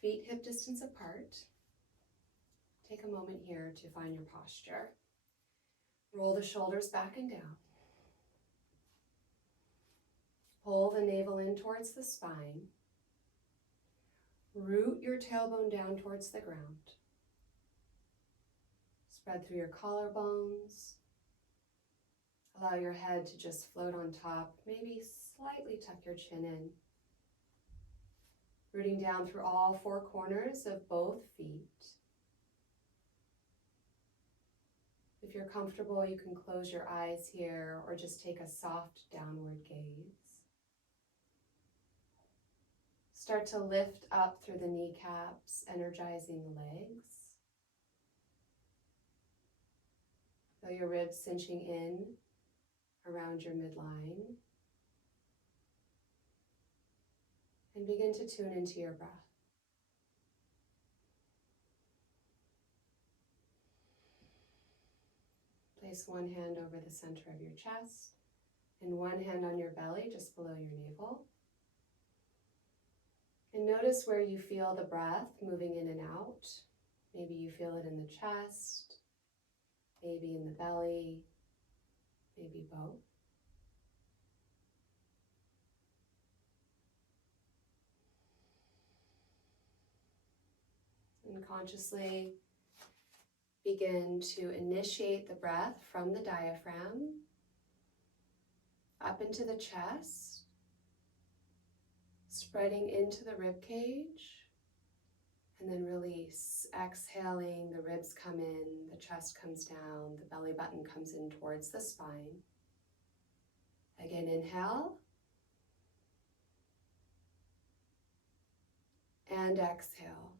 Feet hip distance apart. Take a moment here to find your posture. Roll the shoulders back and down. Pull the navel in towards the spine. Root your tailbone down towards the ground. Spread through your collarbones. Allow your head to just float on top. Maybe slightly tuck your chin in. Rooting down through all four corners of both feet. If you're comfortable, you can close your eyes here or just take a soft downward gaze. Start to lift up through the kneecaps, energizing the legs. Feel your ribs cinching in around your midline. And begin to tune into your breath. Place one hand over the center of your chest and one hand on your belly just below your navel. And notice where you feel the breath moving in and out. Maybe you feel it in the chest, maybe in the belly, maybe both. And consciously begin to initiate the breath from the diaphragm up into the chest, spreading into the rib cage, and then release. Exhaling, the ribs come in, the chest comes down, the belly button comes in towards the spine. Again, inhale. And exhale.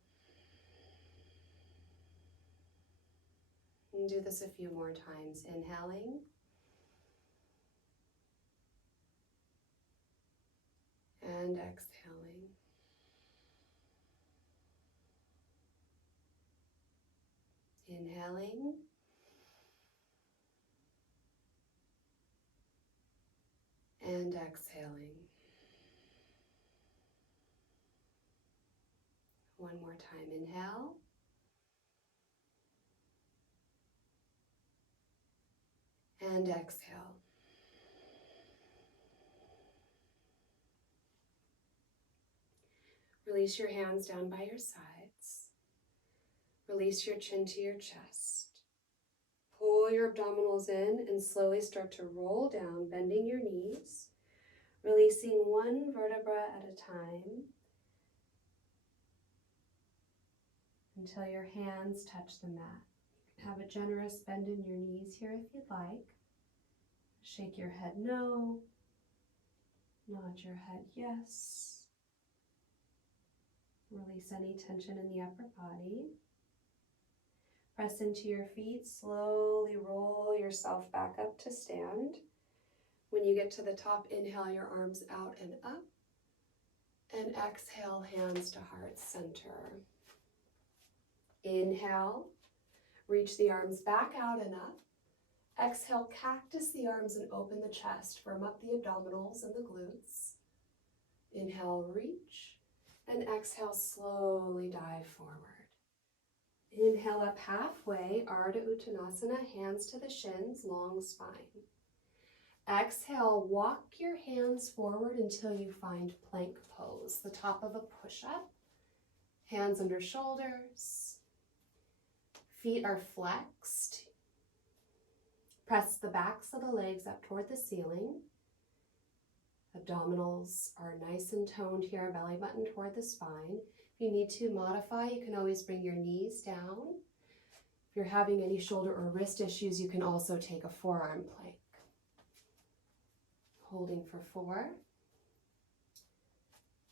And do this a few more times. Inhaling. And exhaling. Inhaling. And exhaling. One more time. Inhale. And exhale. Release your hands down by your sides. Release your chin to your chest. Pull your abdominals in and slowly start to roll down, bending your knees, releasing one vertebra at a time until your hands touch the mat. You can have a generous bend in your knees here if you'd like. Shake your head no, nod your head yes. Release any tension in the upper body. Press into your feet, slowly roll yourself back up to stand. When you get to the top, inhale your arms out and up, and exhale, hands to heart center. Inhale, reach the arms back out and up. Exhale, cactus the arms and open the chest, firm up the abdominals and the glutes. Inhale, reach, and exhale, slowly dive forward. Inhale up halfway, Ardha Uttanasana, hands to the shins, long spine. Exhale, walk your hands forward until you find plank pose, the top of a push-up. Hands under shoulders. Feet are flexed. Press the backs of the legs up toward the ceiling. Abdominals are nice and toned here, belly button toward the spine. If you need to modify, you can always bring your knees down. If you're having any shoulder or wrist issues, you can also take a forearm plank. Holding for 4,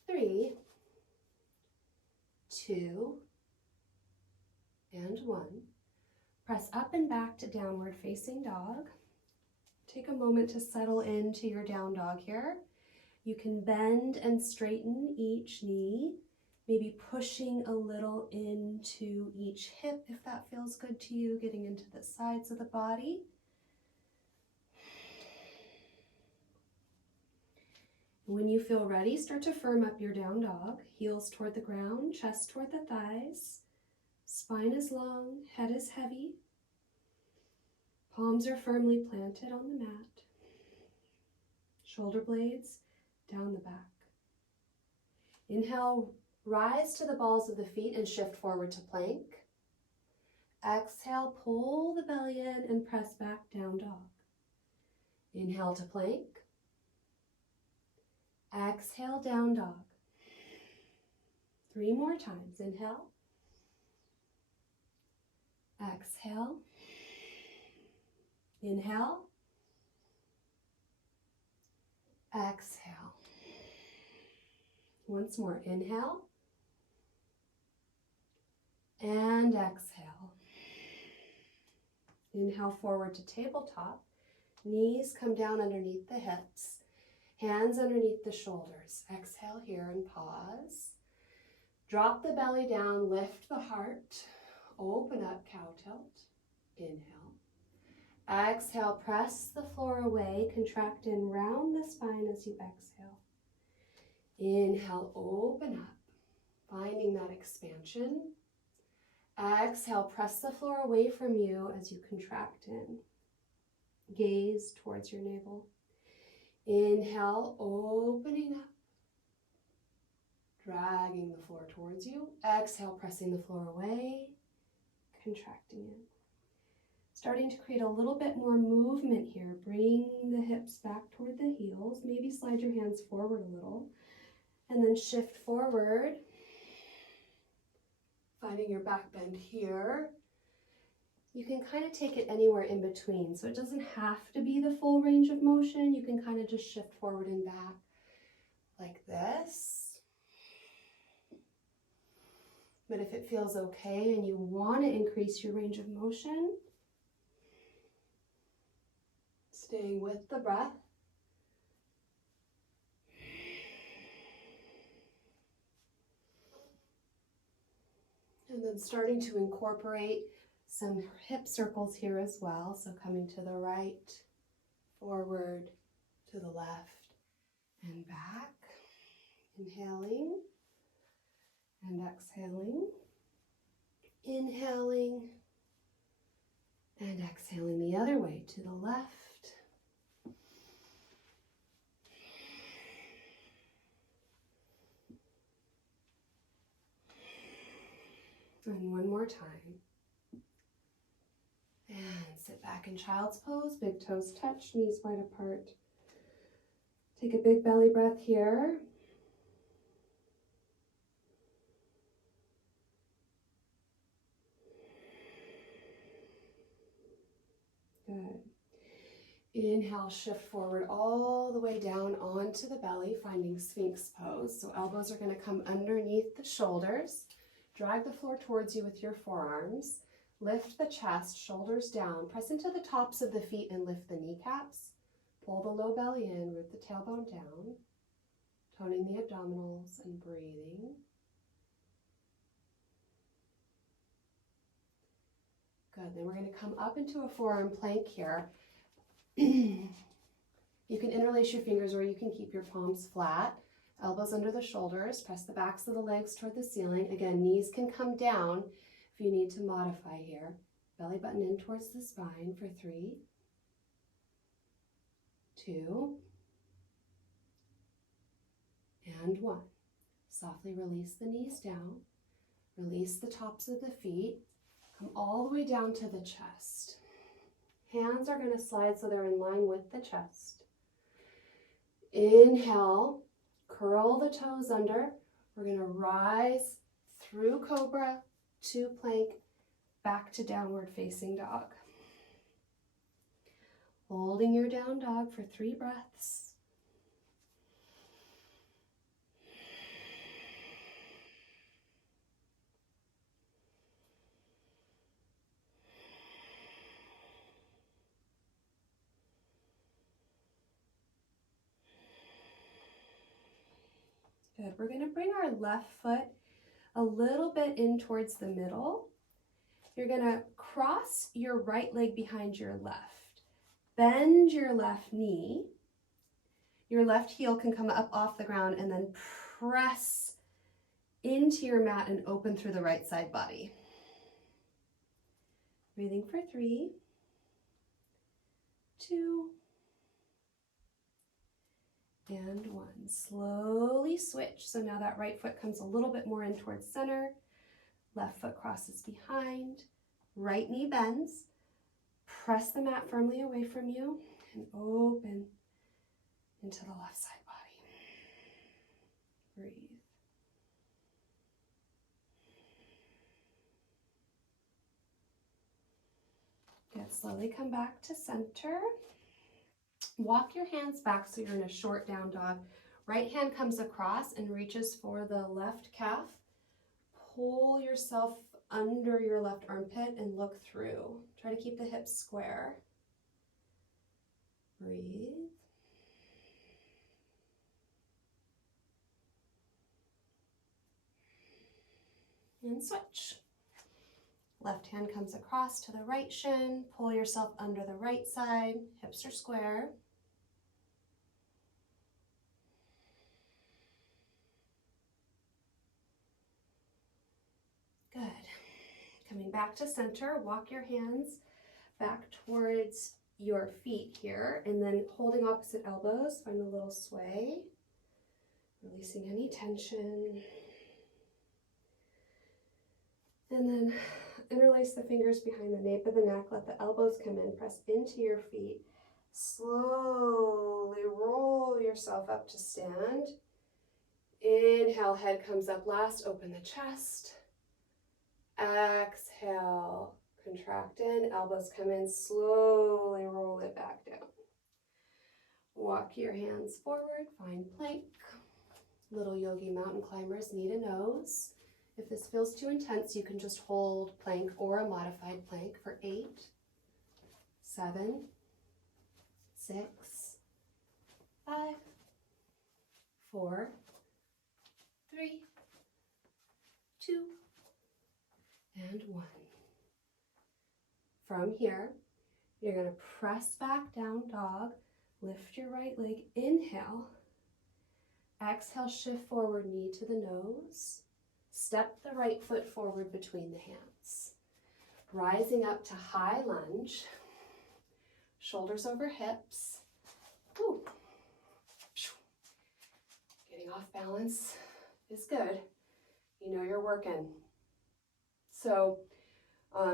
3, 2, and 1. Press up and back to downward facing dog. Take a moment to settle into your down dog here. You can bend and straighten each knee, maybe pushing a little into each hip if that feels good to you, getting into the sides of the body. When you feel ready, start to firm up your down dog, heels toward the ground, chest toward the thighs, spine is long, head is heavy, palms are firmly planted on the mat, shoulder blades down the back. Inhale, rise to the balls of the feet and shift forward to plank. Exhale, pull the belly in and press back, down dog. Inhale to plank. Exhale, down dog. 3 more times. Inhale. Exhale. Inhale. Exhale. Once more. Inhale. And exhale. Inhale forward to tabletop. Knees come down underneath the hips. Hands underneath the shoulders. Exhale here and pause. Drop the belly down, lift the heart. Open up, cow tilt. Inhale. Exhale, press the floor away. Contract and round the spine as you exhale. Inhale, open up, finding that expansion. Exhale, press the floor away from you as you contract in. Gaze towards your navel. Inhale, opening up, dragging the floor towards you. Exhale, pressing the floor away, contracting in. Starting to create a little bit more movement here. Bring the hips back toward the heels. Maybe slide your hands forward a little. And then shift forward. Finding your back bend here. You can kind of take it anywhere in between. So it doesn't have to be the full range of motion. You can kind of just shift forward and back like this. But if it feels okay and you want to increase your range of motion, staying with the breath. And then starting to incorporate some hip circles here as well. So coming to the right, forward, to the left, and back. Inhaling and exhaling. Inhaling and exhaling the other way to the left. And one more time. And sit back in child's pose, big toes touch, knees wide apart. Take a big belly breath here. Good. Inhale, shift forward all the way down onto the belly, finding Sphinx pose. So elbows are going to come underneath the shoulders. Drag the floor towards you with your forearms. Lift the chest, shoulders down. Press into the tops of the feet and lift the kneecaps. Pull the low belly in, root the tailbone down. Toning the abdominals and breathing. Good. Then we're going to come up into a forearm plank here. You can interlace your fingers or you can keep your palms flat. Elbows under the shoulders, press the backs of the legs toward the ceiling. Again, knees can come down if you need to modify here. Belly button in towards the spine for 3, 2, and 1. Softly release the knees down. Release the tops of the feet. Come all the way down to the chest. Hands are going to slide so they're in line with the chest. Inhale. Curl the toes under. We're going to rise through cobra to plank, back to downward facing dog. Holding your down dog for 3 breaths. Good. We're going to bring our left foot a little bit in towards the middle. You're going to cross your right leg behind your left. Bend your left knee. Your left heel can come up off the ground and then press into your mat and open through the right side body. Breathing for 3, 2, and 1. Slowly switch. So now that right foot comes a little bit more in towards center. Left foot crosses behind. Right knee bends. Press the mat firmly away from you and open into the left side body. Breathe. Good. Slowly come back to center. Walk your hands back so you're in a short down dog. Right hand comes across and reaches for the left calf. Pull yourself under your left armpit and look through. Try to keep the hips square. Breathe. And switch. Left hand comes across to the right shin. Pull yourself under the right side. Hips are square. Good. Coming back to center, walk your hands back towards your feet here, and then holding opposite elbows, find a little sway, releasing any tension. And then interlace the fingers behind the nape of the neck, let the elbows come in, press into your feet. Slowly roll yourself up to stand. Inhale, head comes up last, open the chest. Exhale, contract in, elbows come in, slowly roll it back down. Walk your hands forward, find plank. Little yogi mountain climbers need a nose. If this feels too intense, you can just hold plank or a modified plank for 8, 7, 6, 5, 4, 3, 2, and 1. From here, you're going to press back down dog, lift your right leg, inhale, exhale, shift forward, knee to the nose, step the right foot forward between the hands. Rising up to high lunge, shoulders over hips. Ooh. Getting off balance is good. You know you're working. So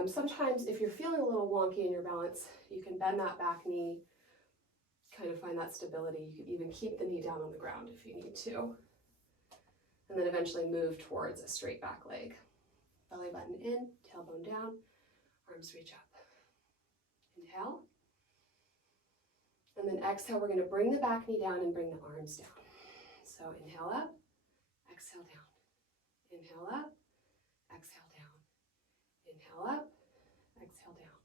sometimes if you're feeling a little wonky in your balance, you can bend that back knee, kind of find that stability. You can even keep the knee down on the ground if you need to. And then eventually move towards a straight back leg. Belly button in, tailbone down, arms reach up. Inhale. And then exhale, we're going to bring the back knee down and bring the arms down. So inhale up, exhale down. Inhale up, exhale down. Inhale up, exhale down.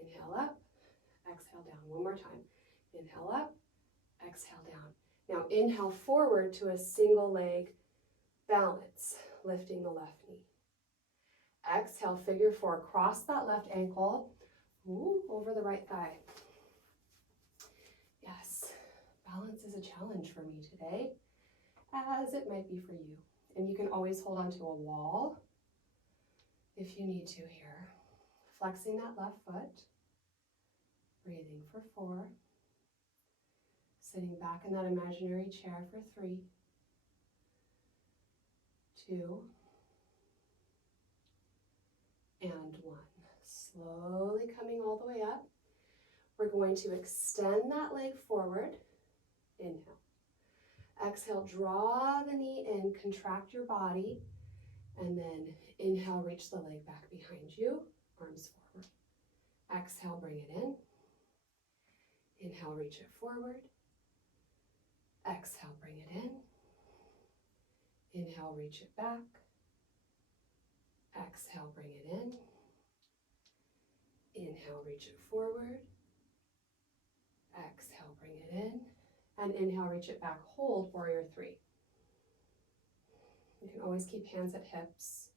Inhale up, exhale down. One more time. Inhale up, exhale down. Now inhale forward to a single leg balance, lifting the left knee. Exhale, figure 4, cross that left ankle, over the right thigh. Yes, balance is a challenge for me today, as it might be for you. And you can always hold onto a wall if you need to here. Flexing that left foot, breathing for 4, sitting back in that imaginary chair for 3, 2, and 1. Slowly coming all the way up. We're going to extend that leg forward. Inhale. Exhale, draw the knee in, contract your body, and then inhale, reach the leg back behind you, arms forward. Exhale, bring it in. Inhale, reach it forward. Exhale, bring it in. Inhale, reach it back. Exhale, bring it in. Inhale, reach it forward. Exhale, bring it in. And inhale, reach it back. Hold warrior 3. You can always keep hands at hips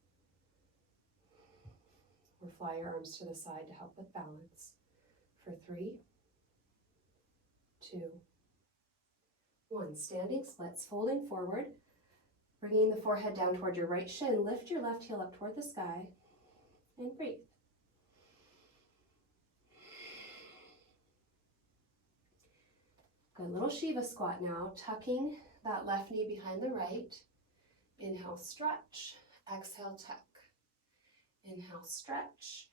or fly your arms to the side to help with balance. For 3, 2, 1. Standing splits, folding forward, bringing the forehead down toward your right shin. Lift your left heel up toward the sky and breathe. Good. Little Shiva squat now, tucking that left knee behind the right. Inhale, stretch. Exhale, tuck. Inhale, stretch.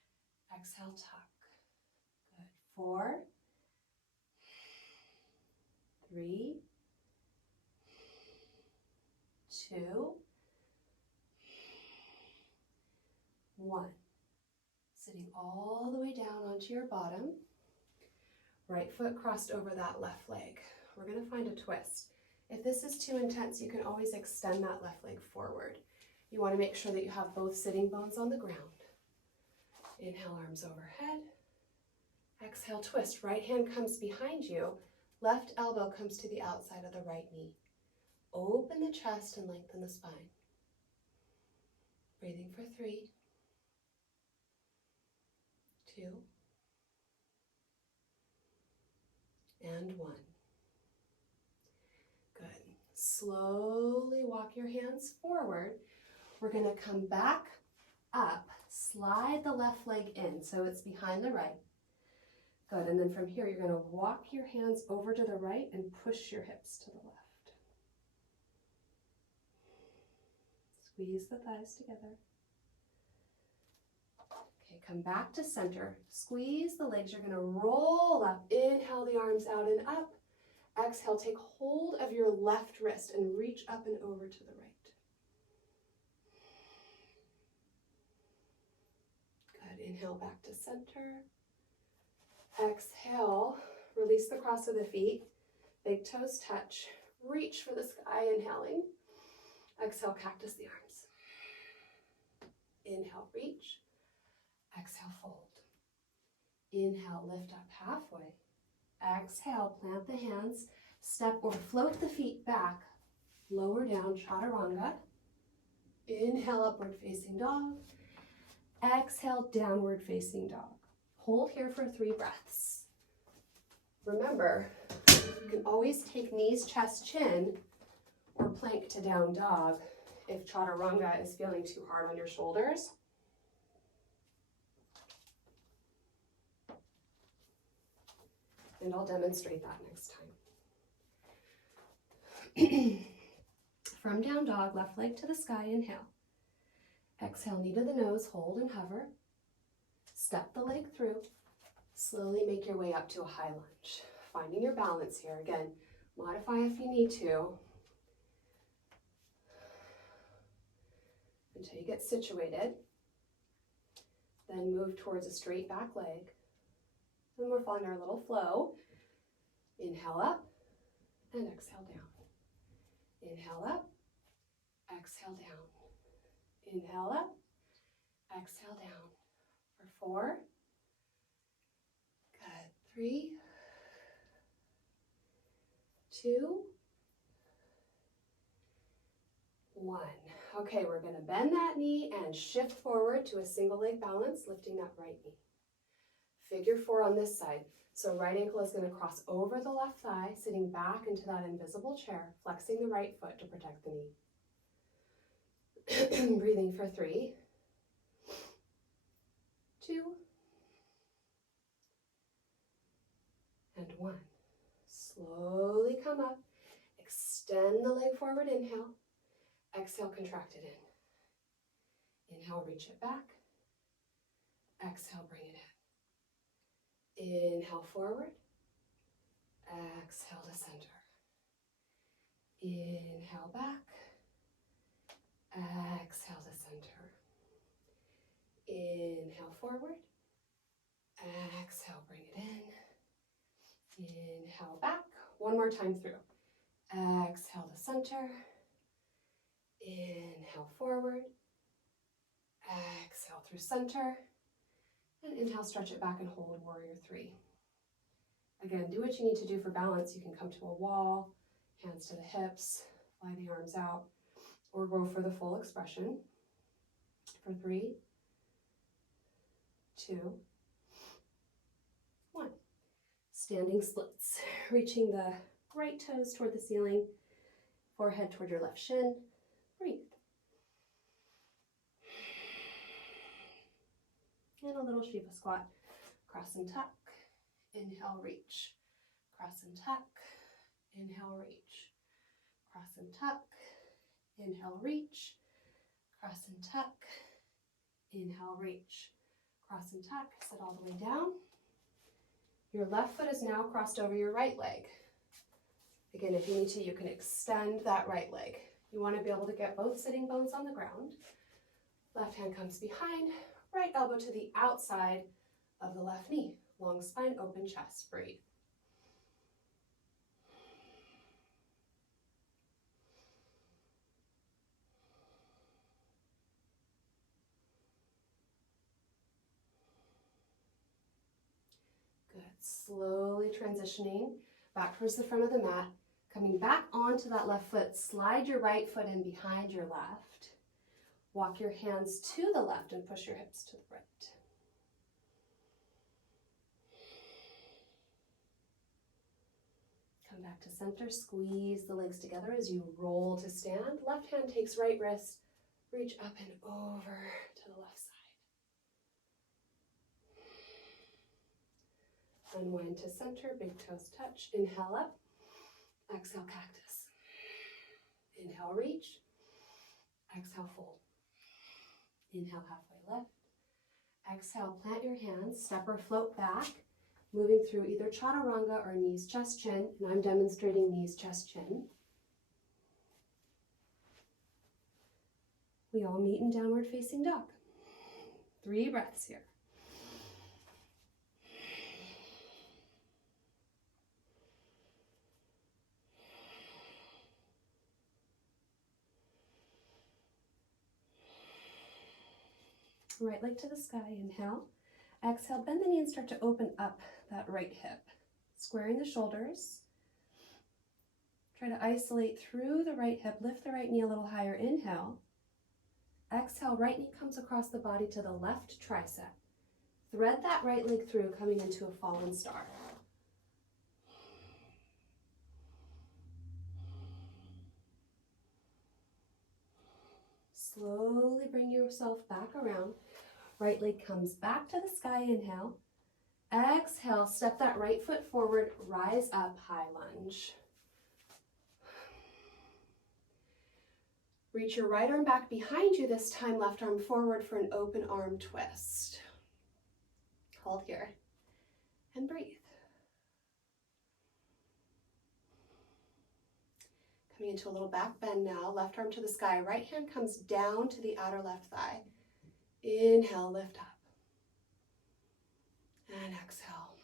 Exhale, tuck. Good. 4, 3, 2, 1. Sitting all the way down onto your bottom. Right foot crossed over that left leg. We're going to find a twist. If this is too intense, you can always extend that left leg forward. You want to make sure that you have both sitting bones on the ground. Inhale, arms overhead. Exhale, twist. Right hand comes behind you. Left elbow comes to the outside of the right knee. Open the chest and lengthen the spine. Breathing for 3, 2, and 1. Good. Slowly walk your hands forward. We're going to come back up, slide the left leg in so it's behind the right. Good. And then from here, you're going to walk your hands over to the right and push your hips to the left. Squeeze the thighs together. Okay, come back to center. Squeeze the legs. You're going to roll up. Inhale the arms out and up. Exhale, take hold of your left wrist and reach up and over to the right. Good. Inhale back to center. Exhale, release the cross of the feet. Big toes touch. Reach for the sky, inhaling. Exhale, cactus the arms. Inhale, reach. Exhale, fold. Inhale, lift up halfway. Exhale, plant the hands. Step or float the feet back. Lower down, chaturanga. Inhale, upward facing dog. Exhale, downward facing dog. Hold here for 3 breaths. Remember, you can always take knees, chest, chin, or plank to down dog if chaturanga is feeling too hard on your shoulders. And I'll demonstrate that next time. From down dog, left leg to the sky, inhale. Exhale, knee to the nose, hold and hover. Step the leg through. Slowly make your way up to a high lunge. Finding your balance here. Again, modify if you need to. Until you get situated. Then move towards a straight back leg. And we're following our little flow. Inhale up and exhale down. Inhale up, exhale down. Inhale up, exhale down. For 4. Good. 3, 2, 1. Okay, we're going to bend that knee and shift forward to a single leg balance, lifting that right knee. Figure 4 on this side. So right ankle is going to cross over the left thigh, sitting back into that invisible chair, flexing the right foot to protect the knee. Breathing for 3, 2, and 1. Slowly come up. Extend the leg forward, inhale. Exhale, contract it in. Inhale, reach it back. Exhale, bring it in. Inhale forward. Exhale to center. Inhale back. Exhale to center. Inhale forward. Exhale, bring it in. Inhale back. One more time through. Exhale to center. Inhale forward. Exhale through center. And inhale, stretch it back and hold warrior 3. Again, do what you need to do for balance. You can come to a wall, hands to the hips, fly the arms out, or go for the full expression. For 3, 2, 1. Standing splits, reaching the right toes toward the ceiling, forehead toward your left shin. Breathe. And a little Shiva squat. Cross and tuck. Inhale, reach. Cross and tuck. Inhale, reach. Cross and tuck. Inhale, reach. Cross and tuck. Inhale, reach. Cross and tuck. Sit all the way down. Your left foot is now crossed over your right leg. Again, if you need to, you can extend that right leg. You want to be able to get both sitting bones on the ground. Left hand comes behind, right elbow to the outside of the left knee. Long spine, open chest. Breathe. Good. Slowly transitioning back towards the front of the mat. Coming back onto that left foot, slide your right foot in behind your left. Walk your hands to the left and push your hips to the right. Come back to center, squeeze the legs together as you roll to stand. Left hand takes right wrist, reach up and over to the left side. Unwind to center, big toes touch. Inhale up, exhale cactus. Inhale, reach. Exhale, fold. Inhale, halfway lift. Exhale, plant your hands, step or float back, moving through either chaturanga or knees, chest, chin. And I'm demonstrating knees, chest, chin. We all meet in downward facing dog. 3 breaths here. Right leg to the sky, inhale. Exhale, bend the knee and start to open up that right hip. Squaring the shoulders. Try to isolate through the right hip, lift the right knee a little higher, inhale. Exhale, right knee comes across the body to the left tricep. Thread that right leg through, coming into a fallen star. Slowly bring yourself back around. Right leg comes back to the sky, inhale. Exhale, step that right foot forward, rise up, high lunge. Reach your right arm back behind you, this time left arm forward for an open arm twist. Hold here and breathe. Coming into a little back bend now, left arm to the sky, right hand comes down to the outer left thigh. Inhale, lift up. And exhale.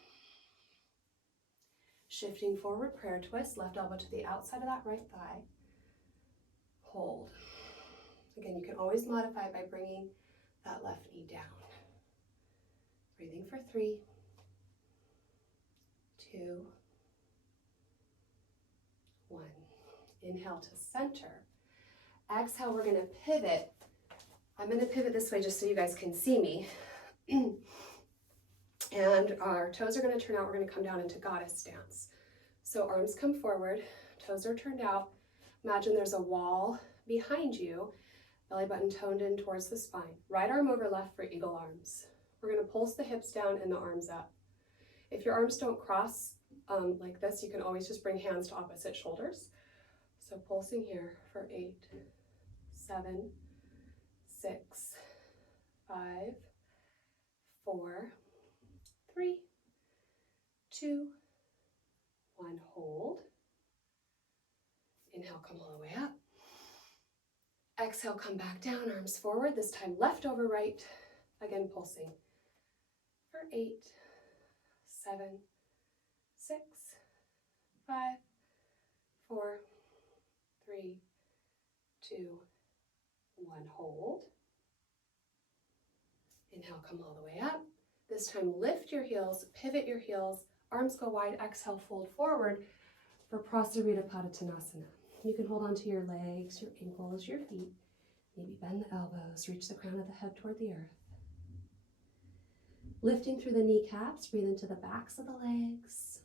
Shifting forward, prayer twist, left elbow to the outside of that right thigh. Hold. Again, you can always modify by bringing that left knee down. Breathing for 3, 2, 1. Inhale to center. Exhale, we're going to pivot. I'm going to pivot this way just so you guys can see me. And our toes are going to turn out. We're going to come down into goddess stance. So arms come forward, toes are turned out. Imagine there's a wall behind you, belly button toned in towards the spine. Right arm over left for eagle arms. We're going to pulse the hips down and the arms up. If your arms don't cross like this, you can always just bring hands to opposite shoulders. So pulsing here for 8, 7, 6, 5, 4, 3, 2, 1. Hold. Inhale, come all the way up. Exhale, come back down, arms forward, this time left over right. Again, pulsing for 8, 7, 6, 5, 4, 3, 2, 1. Hold. Inhale, come all the way up. This time, lift your heels, pivot your heels, arms go wide, exhale, fold forward for Prasarita Padottanasana. You can hold onto your legs, your ankles, your feet. Maybe bend the elbows, reach the crown of the head toward the earth. Lifting through the kneecaps, breathe into the backs of the legs.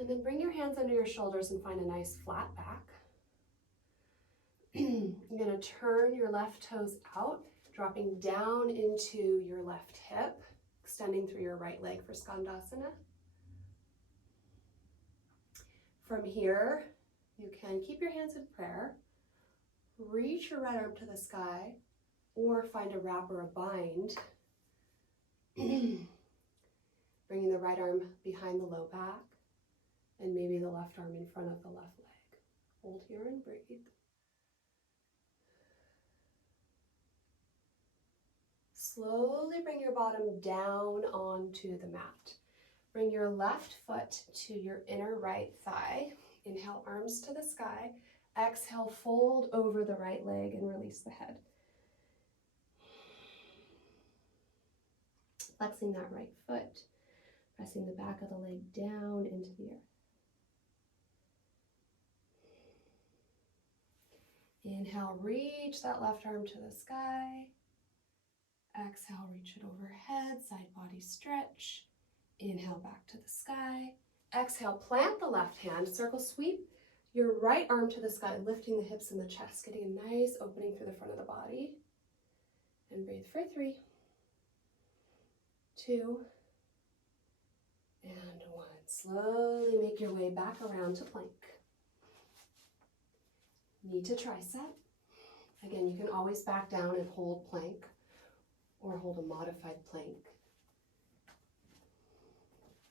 And then bring your hands under your shoulders and find a nice flat back. You're going to turn your left toes out, dropping down into your left hip, extending through your right leg for Skandasana. From here, you can keep your hands in prayer, reach your right arm to the sky, or find a wrap or a bind. Bringing the right arm behind the low back, and maybe the left arm in front of the left leg. Hold here and breathe. Slowly bring your bottom down onto the mat. Bring your left foot to your inner right thigh. Inhale, arms to the sky. Exhale, fold over the right leg and release the head. Flexing that right foot, pressing the back of the leg down into the earth. Inhale, reach that left arm to the sky. Exhale, reach it overhead, side body stretch. Inhale, back to the sky. Exhale, plant the left hand, circle sweep your right arm to the sky, lifting the hips and the chest, getting a nice opening through the front of the body. And breathe for 3, 2, and 1. Slowly make your way back around to plank. Knee to tricep. Again, you can always back down and hold plank or hold a modified plank.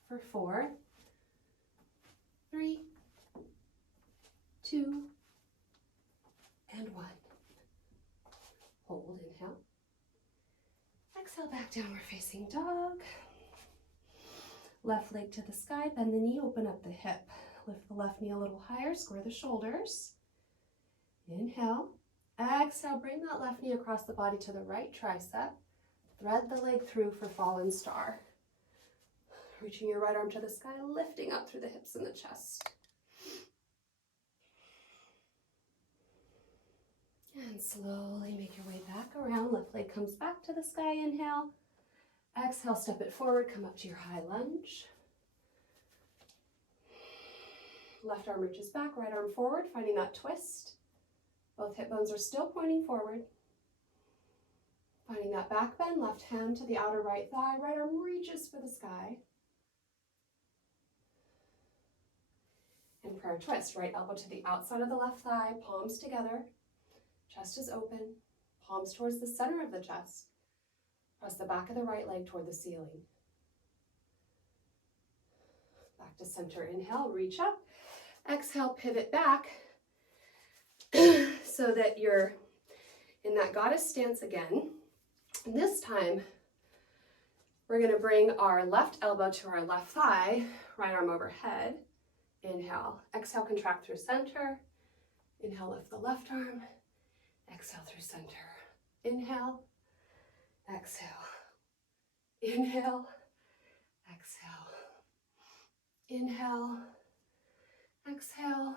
For 4, 3, 2, and 1. Hold, inhale. Exhale, back downward facing dog. Left leg to the sky, bend the knee, open up the hip. Lift the left knee a little higher, square the shoulders. Inhale. Exhale, bring that left knee across the body to the right tricep. Thread the leg through for fallen star. Reaching your right arm to the sky, lifting up through the hips and the chest. And slowly make your way back around. Left leg comes back to the sky, inhale. Exhale, step it forward, come up to your high lunge. Left arm reaches back, right arm forward, finding that twist. Both hip bones are still pointing forward. Finding that back bend, left hand to the outer right thigh, right arm reaches for the sky. And prayer twist, right elbow to the outside of the left thigh, palms together. Chest is open, palms towards the center of the chest. Press the back of the right leg toward the ceiling. Back to center, inhale, reach up. Exhale, pivot back so that you're in that goddess stance again. And this time, we're going to bring our left elbow to our left thigh, right arm overhead. Inhale, exhale, contract through center. Inhale, lift the left arm. Exhale through center. Inhale, exhale. Inhale, exhale. Inhale, exhale.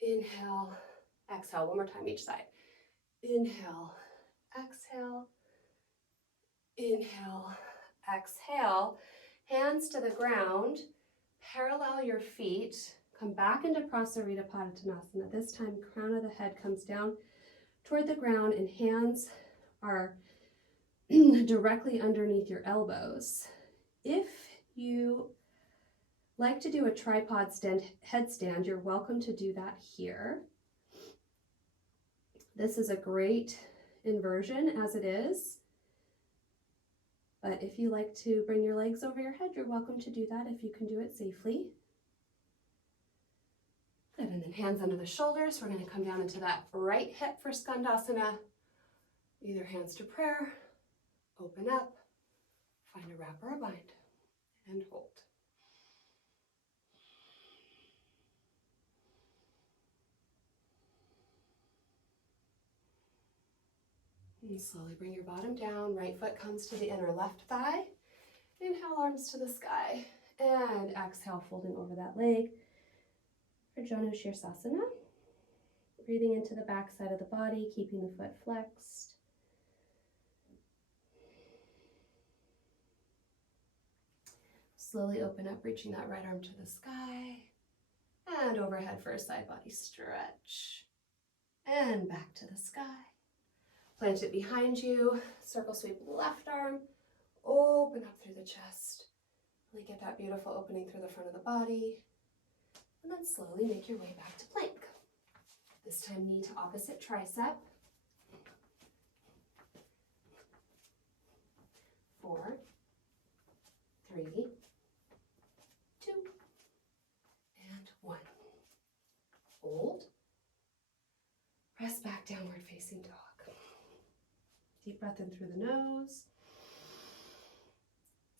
Inhale, exhale. One more time each side. Inhale, exhale. Inhale, exhale. Hands to the ground. Parallel your feet. Come back into Prasarita Padottanasana. This time, crown of the head comes down toward the ground and hands are directly underneath your elbows. If you like to do a tripod headstand, you're welcome to do that here. This is a great inversion as it is. But if you like to bring your legs over your head, you're welcome to do that if you can do it safely. Good, and then hands under the shoulders. We're going to come down into that right hip for Skandasana. Either hands to prayer, open up, find a wrap or a bind, and hold. And slowly bring your bottom down. Right foot comes to the inner left thigh. Inhale, arms to the sky. And exhale, folding over that leg for Janu Shirsasana. Breathing into the back side of the body, keeping the foot flexed. Slowly open up, reaching that right arm to the sky. And overhead for a side body stretch. And back to the sky. Plant it behind you. Circle sweep left arm. Open up through the chest. Really get that beautiful opening through the front of the body. And then slowly make your way back to plank. This time knee to opposite tricep. 4, 3, 2, and 1. Hold. Press back, downward facing dog. Deep breath in through the nose.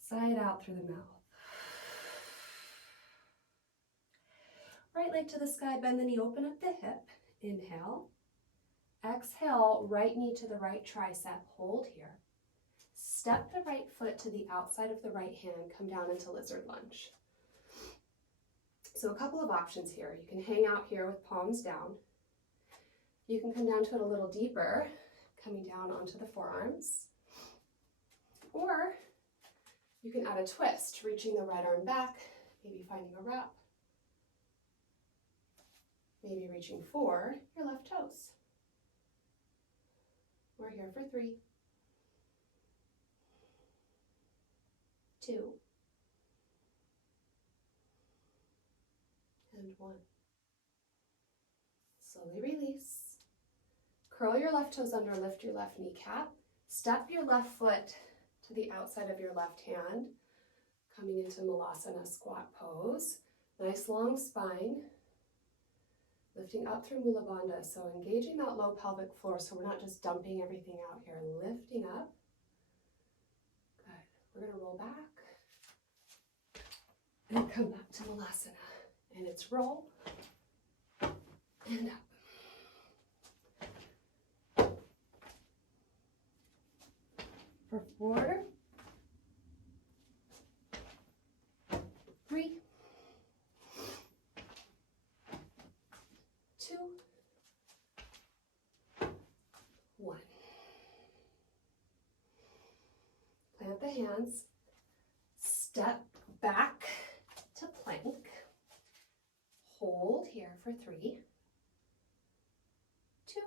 Sigh it out through the mouth. Right leg to the sky, bend the knee, open up the hip. Inhale. Exhale, right knee to the right tricep. Hold here. Step the right foot to the outside of the right hand. Come down into lizard lunge. So a couple of options here. You can hang out here with palms down. You can come down to it a little deeper, coming down onto the forearms. Or you can add a twist, reaching the right arm back, maybe finding a wrap. Maybe reaching for your left toes. We're here for 3, 2, and 1. Slowly release. Curl your left toes under, lift your left kneecap. Step your left foot to the outside of your left hand, coming into Malasana squat pose. Nice long spine. Lifting up through Mula Bandha, so engaging that low pelvic floor so we're not just dumping everything out here. Lifting up. Good. We're going to roll back and come back to Malasana. And it's roll and up. For 4, 3, 2, 1. Plant the hands, step back to plank, hold here for 3, 2,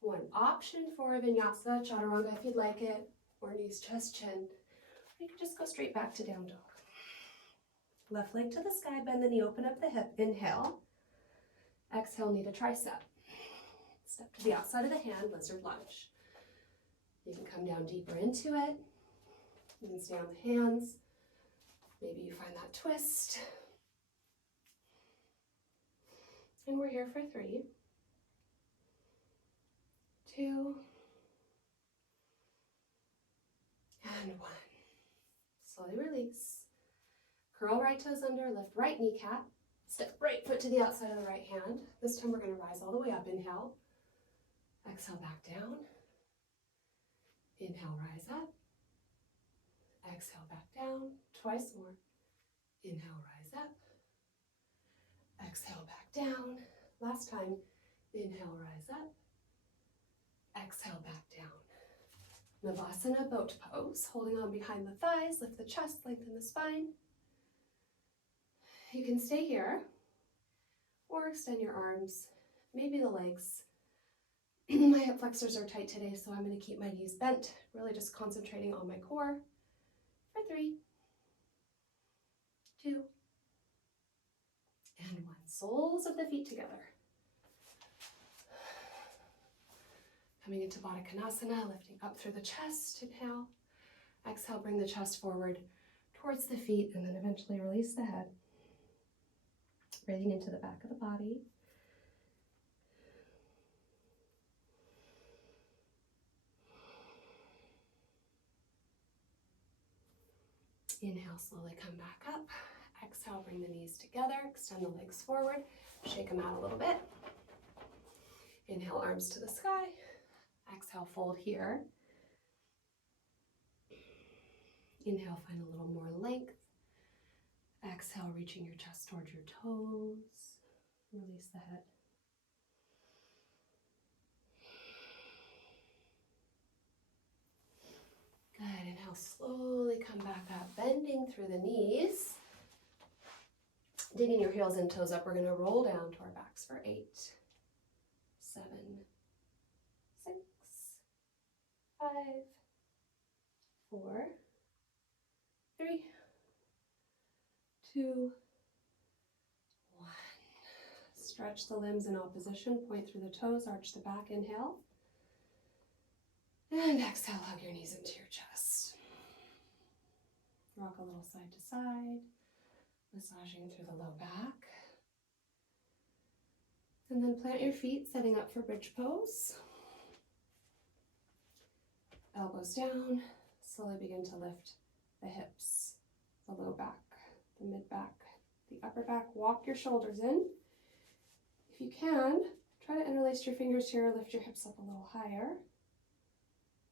1. Option for Vinyasa, Chaturanga if you'd like it, or knees, chest, chin. Or you can just go straight back to down dog. Left leg to the sky, bend the knee, open up the hip, inhale. Exhale, knee to tricep. Step to the outside of the hand, lizard lunge. You can come down deeper into it. You can stay on the hands. Maybe you find that twist. And we're here for 3, 2, and 1. Slowly release. Curl right toes under, lift right kneecap. Step right foot to the outside of the right hand. This time we're going to rise all the way up. Inhale. Exhale, back down. Inhale, rise up. Exhale, back down. Twice more. Inhale, rise up. Exhale, back down. Last time. Inhale, rise up. Exhale, back down. Navasana boat pose. Holding on behind the thighs. Lift the chest, lengthen the spine. You can stay here or extend your arms, maybe the legs. My hip flexors are tight today, so I'm going to keep my knees bent, really just concentrating on my core for 3, 2, and 1. Soles of the feet together. Coming into Baddha Konasana, lifting up through the chest. Inhale. Exhale, bring the chest forward towards the feet, and then eventually release the head. Breathing into the back of the body. Inhale, slowly come back up. Exhale, bring the knees together, extend the legs forward, shake them out a little bit. Inhale, arms to the sky. Exhale, fold here. Inhale, find a little more length. Exhale, reaching your chest towards your toes. Release the head. Good. Inhale, slowly come back up, bending through the knees. Digging your heels and toes up, we're going to roll down to our backs for 8, 7, 6, 5, 4, 3, 2, 1. Stretch the limbs in opposition, point through the toes, arch the back, inhale. And exhale, hug your knees into your chest. Rock a little side to side, massaging through the low back. And then plant your feet, setting up for bridge pose. Elbows down, slowly begin to lift the hips, the low back, the mid back, the upper back. Walk your shoulders in. If you can, try to interlace your fingers here, lift your hips up a little higher.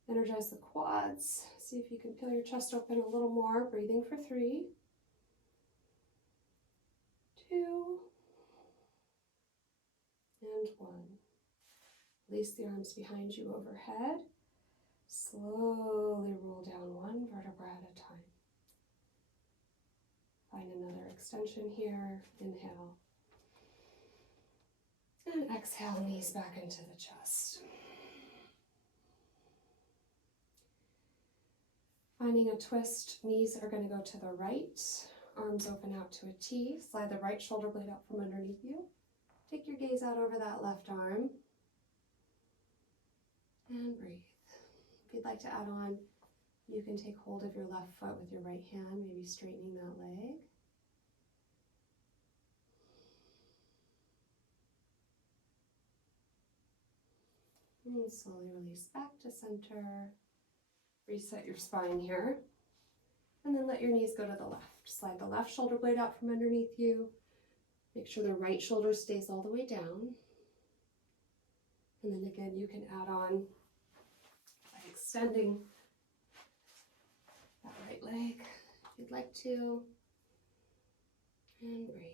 Energize the quads. See if you can peel your chest open a little more. Breathing for 3, 2, and 1. Release the arms behind you overhead. Slowly roll down one vertebra at a time. Find another extension here. Inhale. And exhale, knees back into the chest. Finding a twist, knees are going to go to the right. Arms open out to a T. Slide the right shoulder blade out from underneath you. Take your gaze out over that left arm. And breathe. If you'd like to add on, you can take hold of your left foot with your right hand, maybe straightening that leg. And slowly release back to center. Reset your spine here. And then let your knees go to the left. Slide the left shoulder blade out from underneath you. Make sure the right shoulder stays all the way down. And then again, you can add on by extending that right leg if you'd like to. And breathe.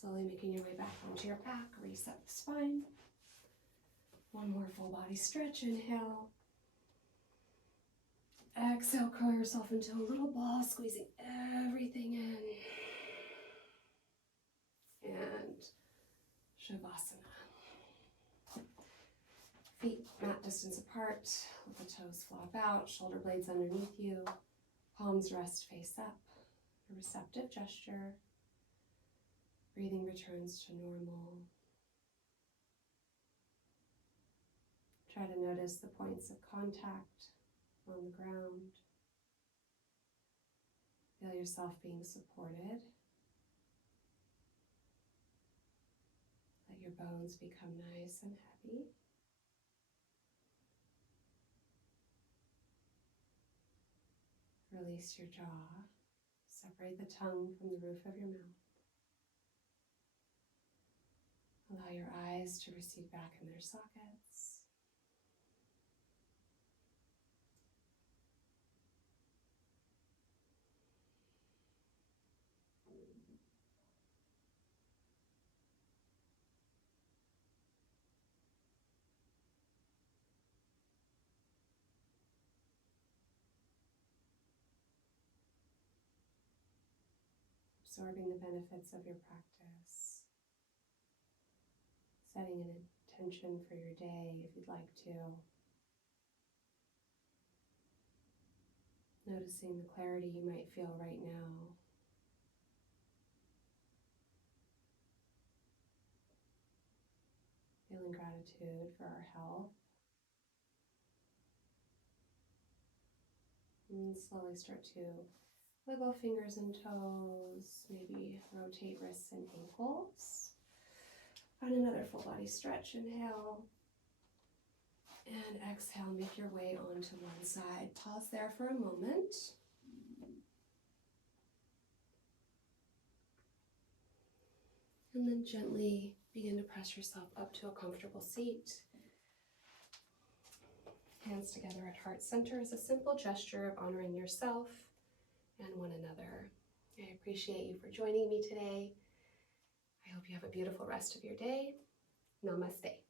Slowly making your way back onto your back, reset the spine. One more full body stretch, inhale. Exhale, curl yourself into a little ball, squeezing everything in. And Shavasana. Feet mat distance apart, let the toes flop out, shoulder blades underneath you, palms rest face up. A receptive gesture. Breathing returns to normal. Try to notice the points of contact on the ground. Feel yourself being supported. Let your bones become nice and heavy. Release your jaw. Separate the tongue from the roof of your mouth. Allow your eyes to recede back in their sockets. Absorbing the benefits of your practice. Setting an intention for your day if you'd like to. Noticing the clarity you might feel right now. Feeling gratitude for our health. And slowly start to wiggle fingers and toes, maybe rotate wrists and ankles. Find another full body stretch, inhale. And exhale, make your way onto one side. Pause there for a moment. And then gently begin to press yourself up to a comfortable seat. Hands together at heart center is a simple gesture of honoring yourself and one another. I appreciate you for joining me today. I hope you have a beautiful rest of your day. Namaste.